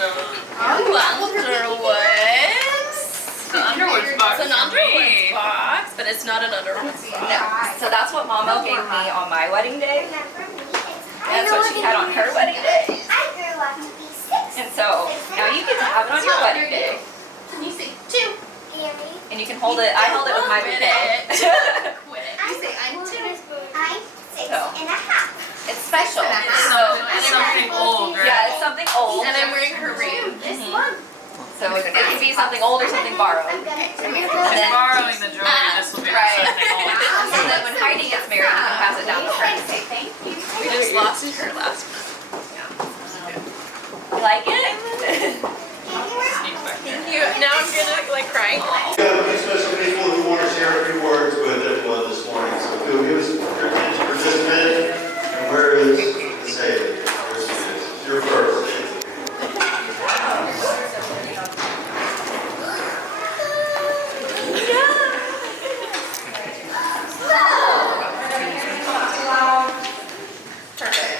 The Underwoods box. It's an Underwoods box, but it's not an Underwoods box. No. So that's what Mama gave me on my wedding day. That's what she had on her wedding day. And so now you get to have it on your wedding day. Can you say 2? And you can hold it. I held it with my bouquet. Quit it. You say I'm 2. I'm 6.5. It's special. It's something old, right? Yeah, it's something old. And I'm wearing her ring. This one. So it can be something old or something borrowed. I'm gonna She's borrowing the jewelry. This will be Right. something old. So then when Heidi gets married, you can pass it down to her. Thank you. We just lost her last week. You like it? Thank you. Now I'm gonna like cry. We have a few special people who want to share a few words with everyone this morning. So if you'll give us your attention for just a minute. And where is the Savior? Where's he? You're first. Perfect.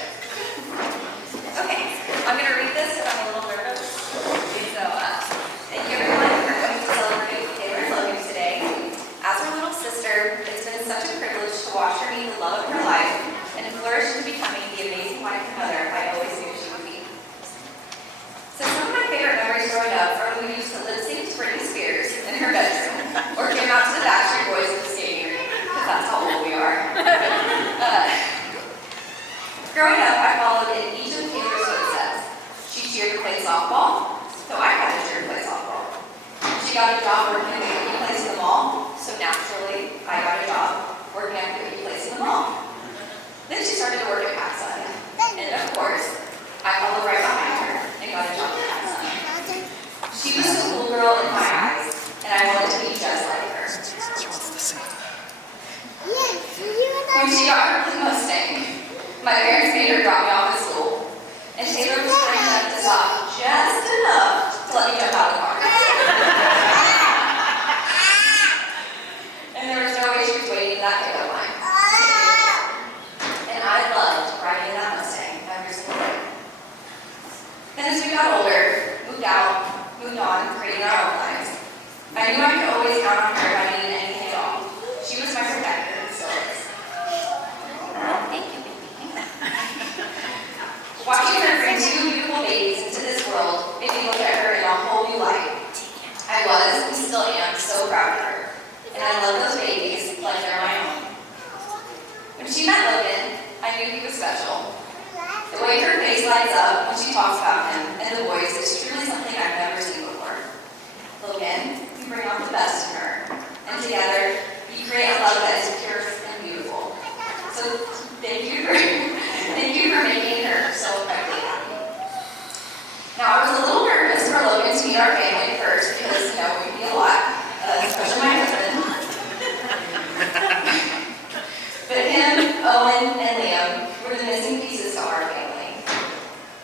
Okay, I'm going to read this because I'm a little nervous. So, thank you everyone for coming to celebrate Taylor and Logan today. As her little sister, it's been such a privilege to watch her meet the love of her life and to flourish into becoming the amazing wife and mother I always knew she would be. So some of my favorite memories growing up are when we used to lip sync to Britney Spears in her bedroom or came out to the Backstreet Boys at the skating rink, because that's how old we are. Growing up, I followed in each of Taylor's footsteps. She cheered to play softball, so I had to cheer to play softball. She got a job working at a place in the mall, so naturally, I got a job working at a place in the mall. Then she started to work at PacSun, and of course, I followed right behind her and got a job at PacSun. She was a cool girl in my eyes, and I wanted to be just like her. When she got her blue Mustang, my parents made her drop me off at school, and Taylor was kind enough to stop just enough to let me jump out of the car. And there was no way she was waiting in that pickup line. And I loved riding in that Mustang every single day. Then as we got older, moved out, moved on, creating our own lives, I knew I could always count on her if I needed anything at all. She was my protector, and still is. Thank you, baby. Watching her bring 2 beautiful babies into this world made me look at her in a whole new light. I was, and still am, so proud of her. And I love those babies like they're my own. When she met Logan, I knew he was special. The way her face lights up when she talks about him and the voice is truly something I've never seen before. Logan, you bring out the best in her. And together, you create a love that is pure and beautiful. So thank you for making her so incredibly happy. Now, I was a little nervous for Logan to meet our family first because, we'd be a lot, especially my husband. But him, Owen, and Liam were the missing pieces to our family.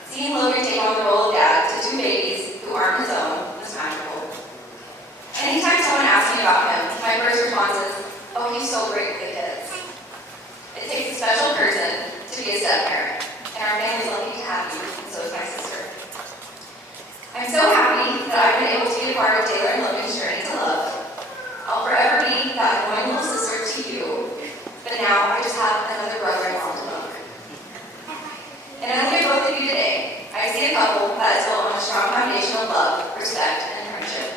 Seeing Logan take on the role of dad to 2 babies who aren't his own was magical. Anytime someone asks me about him, my first response is, oh, he's so great with the kids. It takes a special person to be a step-parent, and our family's lucky to have you, and so is my sister. I'm so happy that I've been able to be a part of Taylor and Logan's journey to love. I'll forever be that annoying little sister to you, but now I just have another brother in law to love. And I look at both of you today. I see a couple that is built on a strong foundation of love, respect, and friendship.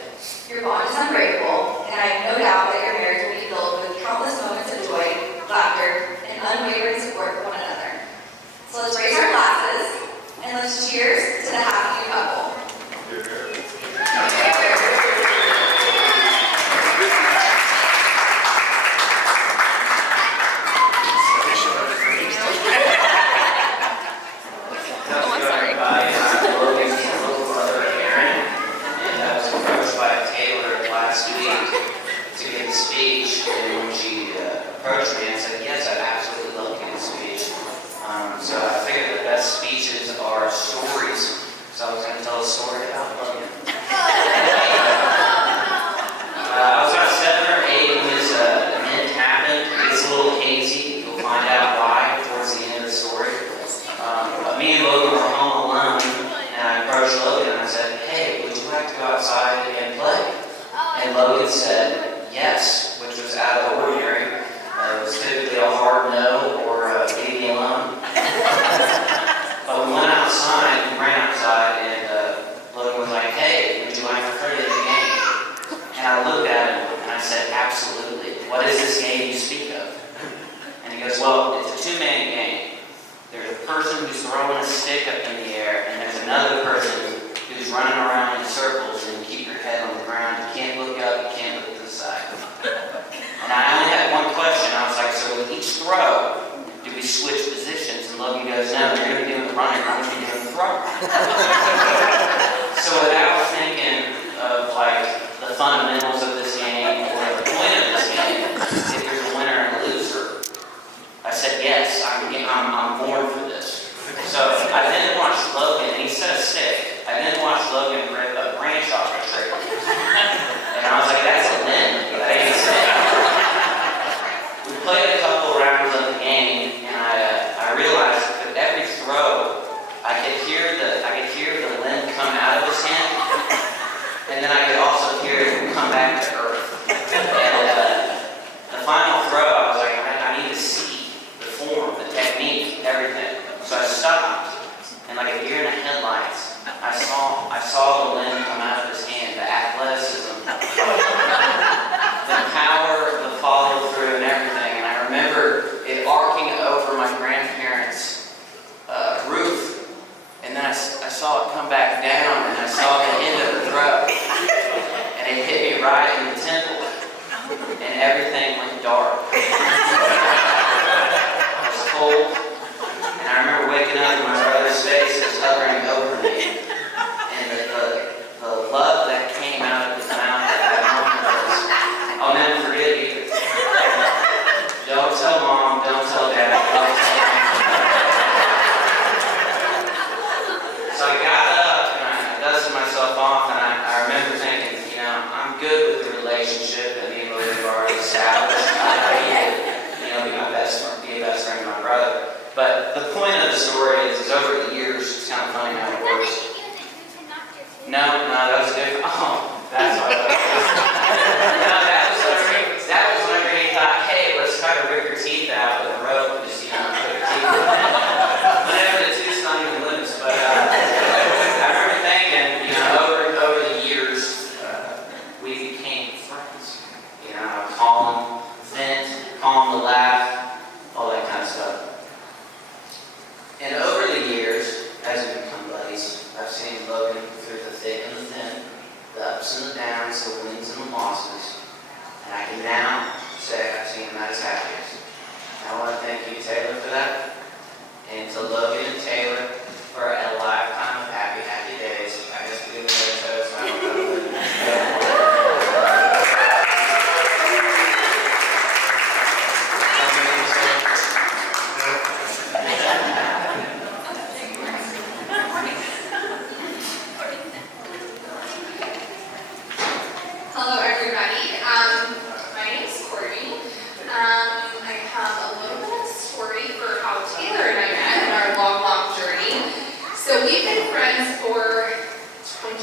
Your bond is unbreakable, and I have no doubt that your marriage will be filled with countless moments of joy, laughter, and unwavering support for one another. So let's raise our glasses, and let's cheers to the happy new couple. Logan's little brother Aaron, and that was proposed by Taylor is this game you speak of? And he goes, well, it's a two-man game. There's a person who's throwing a stick up in the air, and there's another person who's running around in circles, and you keep your head on the ground. You can't look up, you can't look to the side. And I only had one question. I was like, so with each throw, do we switch positions? And Logan goes, no, you're going to be doing the running, I'm going to be doing the throw. So without thinking of like the fundamentals of this game or the point of this game, if there's a winner and a loser, I said, yes, I'm born for this. So I then watched Logan, and he said a stick. I then watched Logan rip a branch off a tree. And I was like, that's a limb, but that ain't a stick. We played a couple rounds of the game, and I realized that every throw, I could hear the limb come out of his hand, and then I could also hear it come back to earth. And the final throw, I was like, I need to see the form, the technique, everything. So I stopped, and like a deer in the headlights, I saw the limb come out of his hand, the athleticism, the power, the follow through, and everything. And I remember it arcing over my grandparents' roof, and then I saw it come back down, and I saw the end of the throw, and it hit me right in the temple, and everything went dark. I was cold. And I remember waking up and my brother's face was hovering over me. And the love that came out of his mouth at that moment was, I'll never forget it either. Don't tell mom, don't tell dad, don't tell mom. So I got up and I dusted myself off, and I remember thinking, I'm good with the relationship that me and Logan have already established. I need to, be a best friend of my brother. But the point of the story is over the years, it's kind of funny how it works. No, that was different. Oh, that's why that was. No, that was whenever he thought, hey, let's try to rip your teeth out with a rope and just, put your teeth out. Whenever the tooth's not even loose. But I remember thinking, over the years, we became friends. I would call him, vent, call him to laugh, all that kind of stuff. And over the years, as we become buddies, I've seen Logan through the thick and the thin, the ups and the downs, the wins and the losses. And I can now say I've seen him at his happiest. I want to thank you, Taylor, for that. And to Logan and Taylor for a lifetime of happy, happy days. I guess we didn't go toast. I don't know. Hello, everybody. My name is Courtney. I have a little bit of a story for how Taylor and I met in our long journey. So we've been friends for 25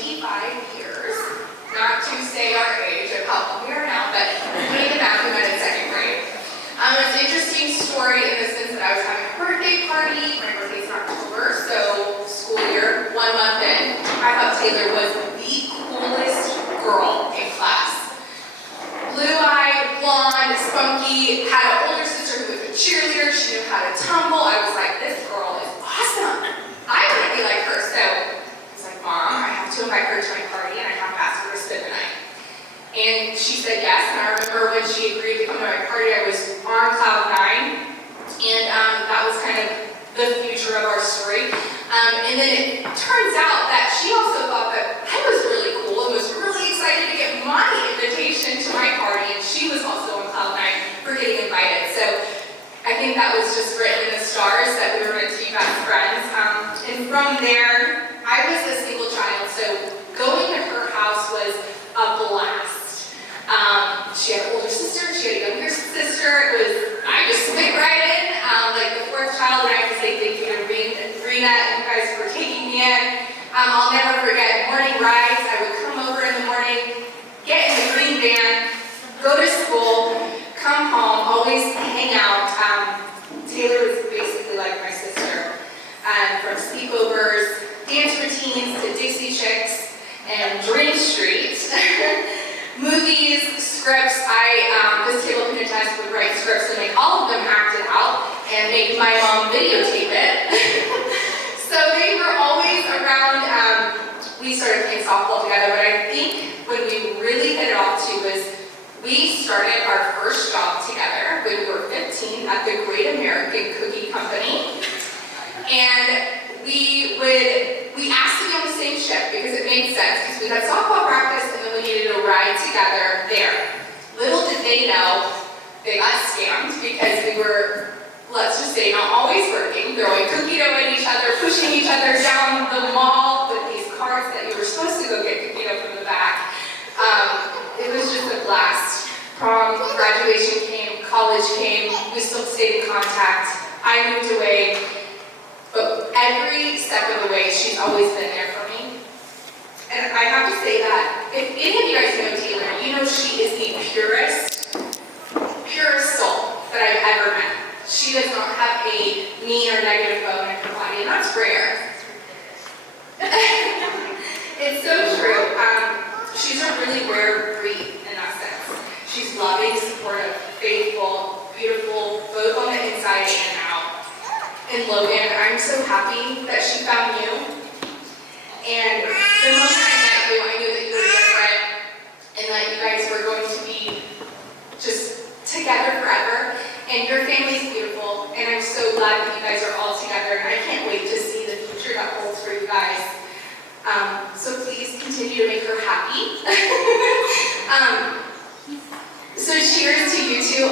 years. Not to say our age of how old we are now, but we met in second grade. It's an interesting story in the sense that I was having a birthday party. My birthday's in October, so school year, 1 month in. I thought Taylor was the coolest girl in class. Blue-eyed, blonde, spunky, had an older sister who was a cheerleader. She knew how to tumble. I was like, this girl is awesome. I want to be like her. So I was like, Mom, I have to invite her to my party, and I have to ask her to spend the night. And she said yes, and I remember when she agreed to come to my party, I was on cloud 9, and that was kind of the future of our story. And then it turns out that she also thought that I was really cool and was really excited to get my invitation to my party, and she was also on cloud 9 for getting invited. So I think that was just written in the stars that we were meant to be best friends. And from there, I was a single child, so going to her house was a blast. She had an older sister, she had a younger sister. I just fit right in, like the fourth child, and I have to say thank you to Rena and you guys for taking me in. I'll never forget morning rides. I would come over in the morning, get in the green van, go to school, come home, always hang out. Taylor was basically like my sister. From sleepovers, dance routines, to Dixie Chicks, and Dream Street. Movies, scripts, because Taylor can attest, us would write scripts and make all of them act it out and make my mom videotape it. So they were always around. We started playing softball together, but I think when we really hit it off too was we started our first job together when we were 15 at the Great American Cookie Company. And we asked to be on the same shift because it made sense because we had softball practice and then we needed a ride together there. Little did they know, they got scammed because we were, let's just say, not always working, throwing cookie dough at each other, pushing each other down the mall with these carts that you were supposed to go get cookie dough from the back. It was just a blast. Prom, graduation came, college came, we still stayed in contact. I moved away, but every step of the way, she's always been there for me. And I have to say that if any of you guys know Taylor, you know she is the purest soul that I've ever met. She does not have a mean or negative bone in her body, and that's rare. It's so true. She's a really rare breed in that sense. She's loving, supportive, faithful, beautiful, both on the inside and out. And Logan, I'm so happy that she found you. And the moment I met you, I knew that you were different and that you guys were going to be just together forever. And your family's beautiful, and I'm so glad that you guys are all together, and I can't wait to see the future that holds for you guys. So please continue to make her happy. So cheers to you two.